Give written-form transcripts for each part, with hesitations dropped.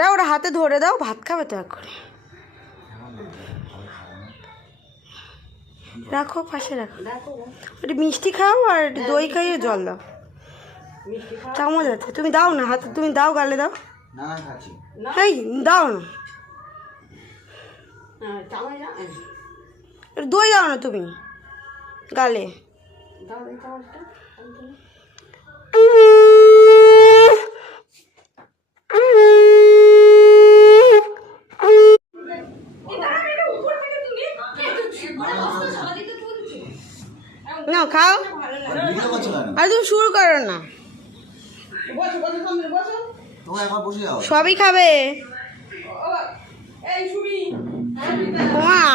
ওটা ওর হাতে ধরে দাও, ভাত খাবে তো এক করে। রাখো, পাশে রাখো। একটু মিষ্টি খাও আর দই খাইয়ে জল দাও। চামচ আছে, তুমি দাও না হাতে, তুমি দাও, গালে দাও। এই দাও না, দই দাও না তুমি গালে। না খাও, আর তুমি শুরু করো না, সবই খাবে।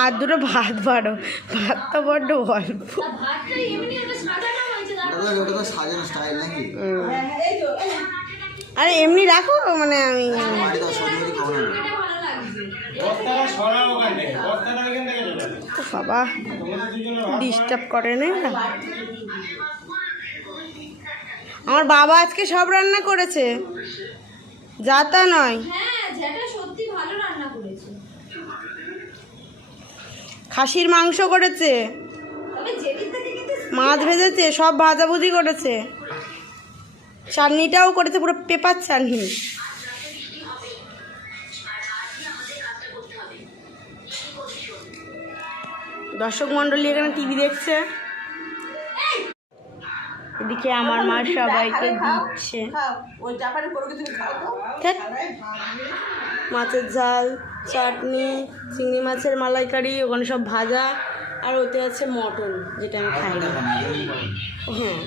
আর দুটো ভাত বাড়ো, ভাত তো বড্ড অল্প। আরে এমনি রাখো, মানে আমি বাবা ডিস্টার্ব করে না। আমার বাবা আজকে সব রান্না করেছে, যা তা নয়। খাসির মাংস করেছে, মাছ ভেজেছে, সব ভাজাভুজি করেছে, চাটনিটাও করেছে, পুরো পেঁপার চাটনি। দর্শক মন্ডলী এখানে টিভি দেখছে, এদিকে আমার মা সবাইকে দিচ্ছে। মাছের ঝাল, চাটনি, চিংড়ি মাছের মালাইকারি, ওখানে সব ভাজা, আর ওতে আছে মটন, যেটা আমি খাই না। হ্যাঁ,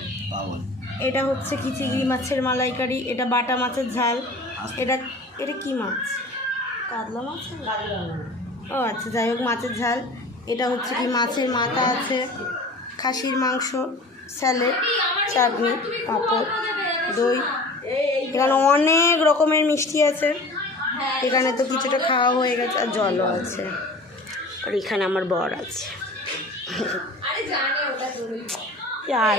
এটা হচ্ছে কি চিংড়ি মাছের মালাইকারি, এটা বাটা মাছের ঝাল, এটা এটা কি মাছ, কাতলা মাছ। ও আচ্ছা, যাই হোক, মাছের ঝাল। এটা হচ্ছে কি মাছের মাথা আছে, খাসির মাংস, স্যালাড, চাটনি, পাঁপড়, দই। এখানে অনেক রকমের মিষ্টি আছে, এখানে তো কিছুটা খাওয়া হয়ে গেছে, আর জলও আছে। আর এখানে আমার বর আছে। আর